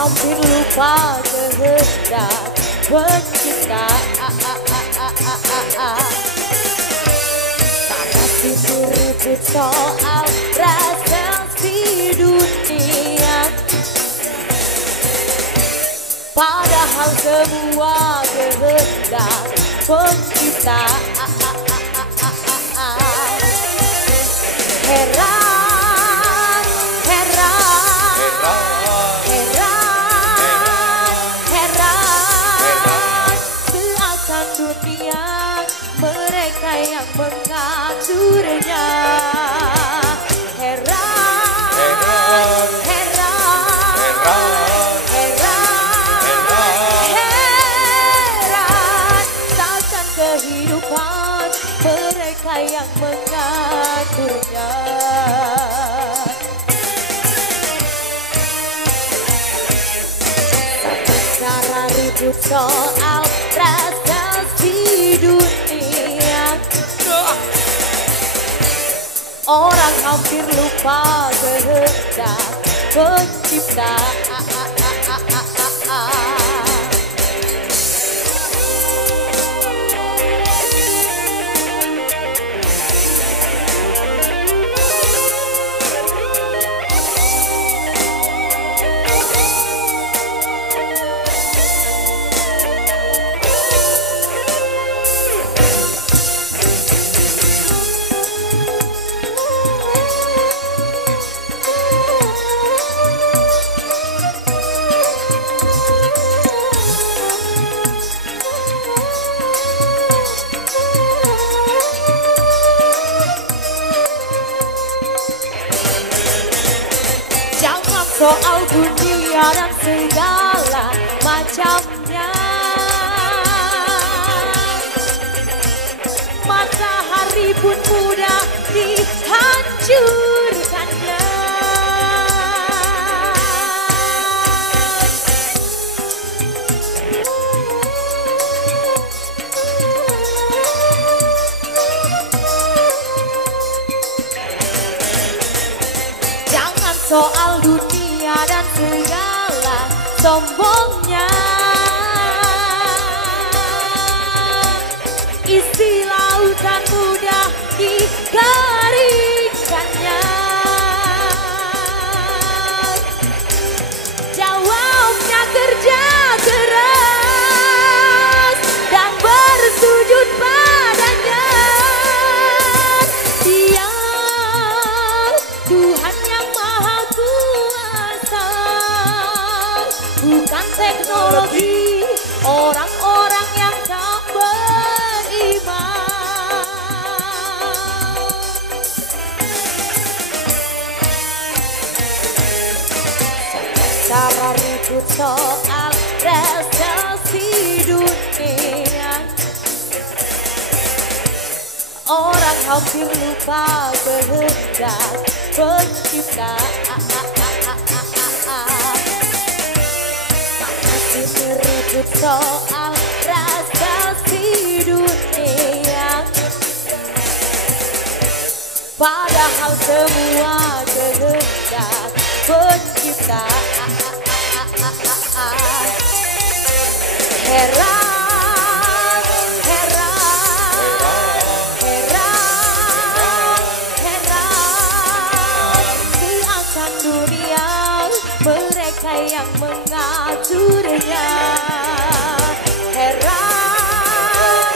hampir lupa kehendak pencipta. Tanpa ribut soal rasa di dunia, padahal semua kehendak pencipta. Heran, seakan dunia mereka yang mengaturnya. Heran, takkan kehidupan mereka yang mengaturnya. Cara ribut soal rasa di dunia, orang hampir lupa kehendak pencipta. Soal dunia dan segala macamnya, matahari pun mudah dihancurkannya. Jangan soal dunia dan segala sombongnya, isi lautan mudah dikeringkannya. Jawabnya kerja keras dan bersujud padanya. Dia Tuhan yang Maha Kuasa, bukan teknologi orang-orang yang tak beriman. Cara ribut soal rasa di dunia, orang hampir lupa kehendak pencipta. Masih ribut soal rasa di dunia, padahal semua kehendak pencipta. Heran, seakan dunia mereka yang mengaturnya. Heran,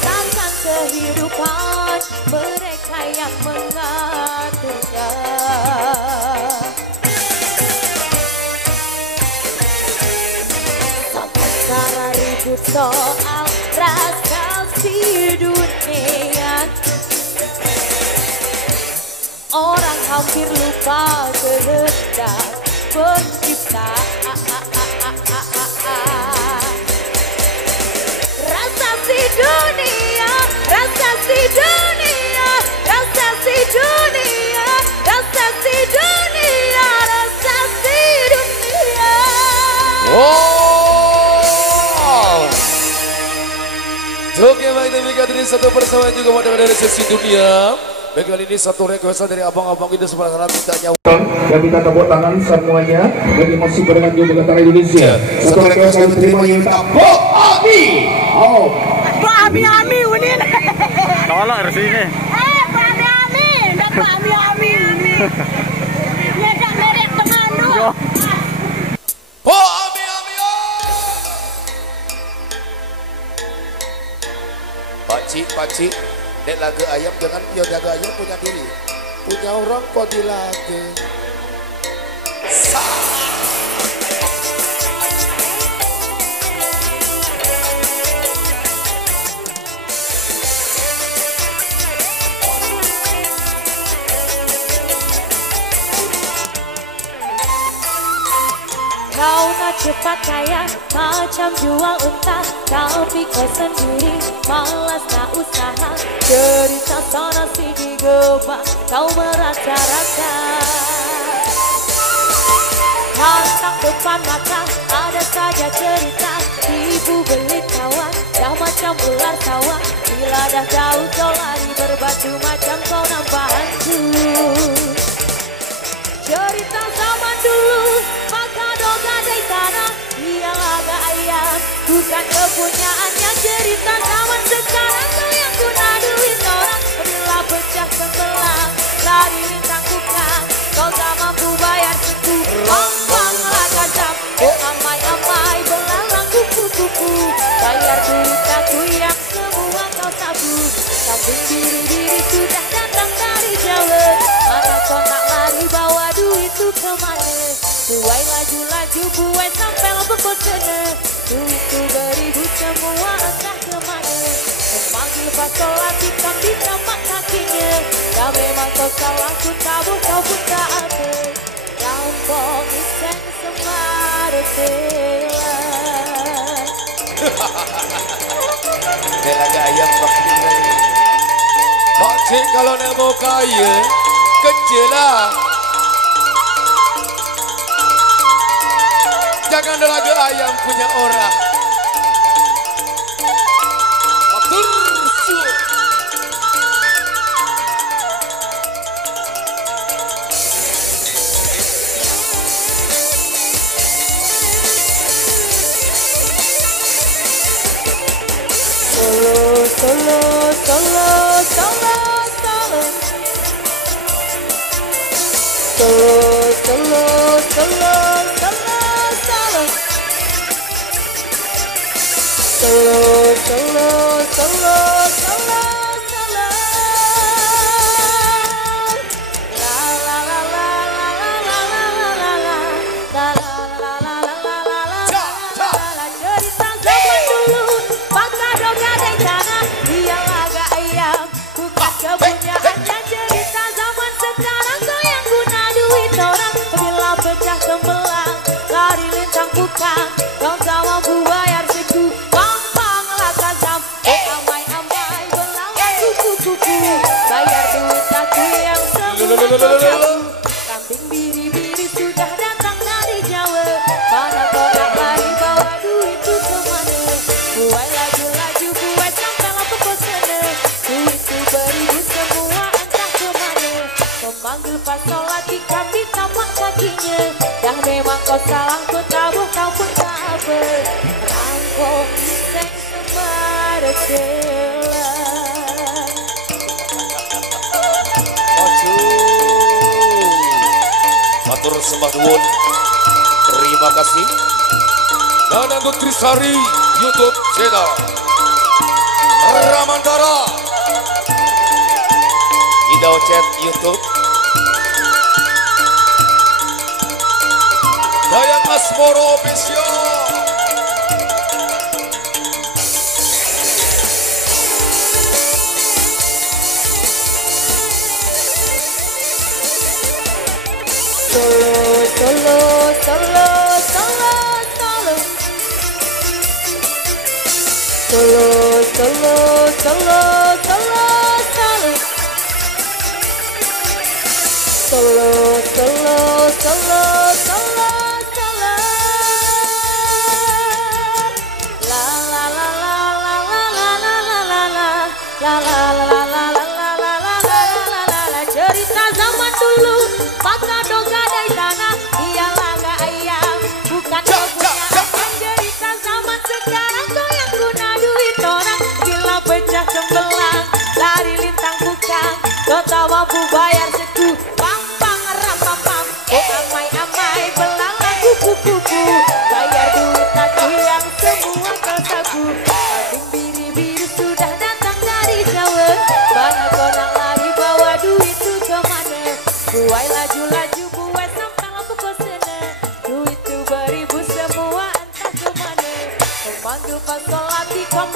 takkan kehidupan mereka yang mengaturnya. Cara ribut soal rasa di dunia, orang hampir lupa kehendak pencipta. Rasa si dunia, rasa si dunia, rasa si dunia, rasa si dunia, rasa si dunia. Oke, baik, demikian tadi satu persamaan juga pada dari sesi dunia. Baik, kali ini satu requestan dari abang-abang itu sebelah sana mintanya. Dan minta tepuk tangan semuanya bagi musik dengan juga Tentara Indonesia. Satu requestan diterima yang minta Pak Ami. Oh, Pak Ami unin. Tolong harus ini. Pak Ami, ndak Pak Ami. Ya dak merek temandu. Oh, Ami. Pakcik, dek laga ayam jangan dia jaga ayam punya diri. Punya orang kok dilaga. Kau tak cepat kaya macam jual unta, tapi kau sendiri malas tak usaha. Cerita sana sini gebak kau merata-rata. Hantam depan mata ada saja cerita, ibu beli kawan dah macam ular sawah. Bila dah tahu kau lari berbatu macam kau nampak hantu. Cerita zaman dulu maka doga dari tanah, dia laga ayam bukan kepunyaannya. Cerita zaman sekarang kau yang guna duit orang, bila pecah sebelah lari lintang bukan. Kau tak mampu bayar suku, bang-banglah kacam. Oh amai-amai belalang kupu-kupu, bayar duit aku yang semua kau sabu. Kambing diri-diri sudah datang dari Jawa, mana kau nak lari bawa duit itu kemana? Buai laju-laju buai sampai lampu sana, duit itu beribu semua entah kemana. Memanggil pas sholat hitam di tapak kakinya, dah memang kau salah ku tabu kau pun tak apa. Rampok iseng semartela. Dek laga ayam pakcik. Pakcik kalau nak mau kaya kerja lah. Jangan ada laga ayam punya orang. Kepunyaannya cerita zaman sekarang kau yang guna duit orang, bila pecah tembelang lari lintang bukan. Kau tak mampu bayar suku, bang-banglah kazam. Oh amai-amai belalang kupu-kupu, bayar duit aku yang semua kau sabu. Kambing biri-biri sudah datang dari Jawa, mana kau nak lari bawa duit itu kemana? Buai laju-laju buai sampai lampu sana, duit itu beribu semua entah kemana. Memanggil pas sholat ikan di tapak kakinya, dah memang kau salah ku tahu kau pun tak apa. Rangkong iseng semartela. Matur sembah nuwun. Terima kasih. Danang Nutrisari YouTube channel Ramandara Idao Chat YouTube Dayang Asmoro Official.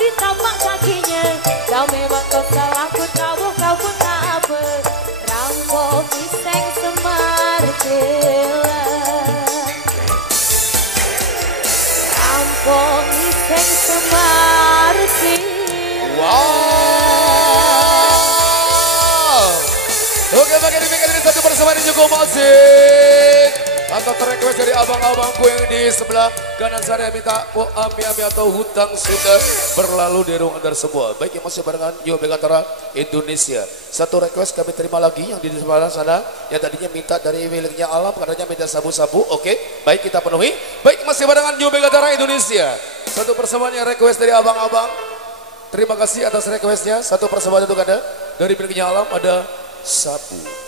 di tapak kakinya. Kau memang kau salah, ku tahu kau pun tak apa. Rampok miseng semar cela, rampok miseng semar cela. Wow. Oke, bagian ini satu persembahan yang cukup asik. Atau request dari abang-abangku yang di sebelah kanan saya minta ami-ami atau hutang sudah berlalu di ruang antar semua. Baik yang masih barengan Yo Megantara Indonesia. Satu request kami terima lagi yang di sebelah sana yang tadinya minta dari miliknya Alam, katanya minta sabu-sabu. Oke, baik kita penuhi. Baik masih barengan Yo Megantara Indonesia. Satu persembahan yang request dari abang-abang. Terima kasih atas requestnya. Satu persembahan untuk Anda dari miliknya Alam ada sabu.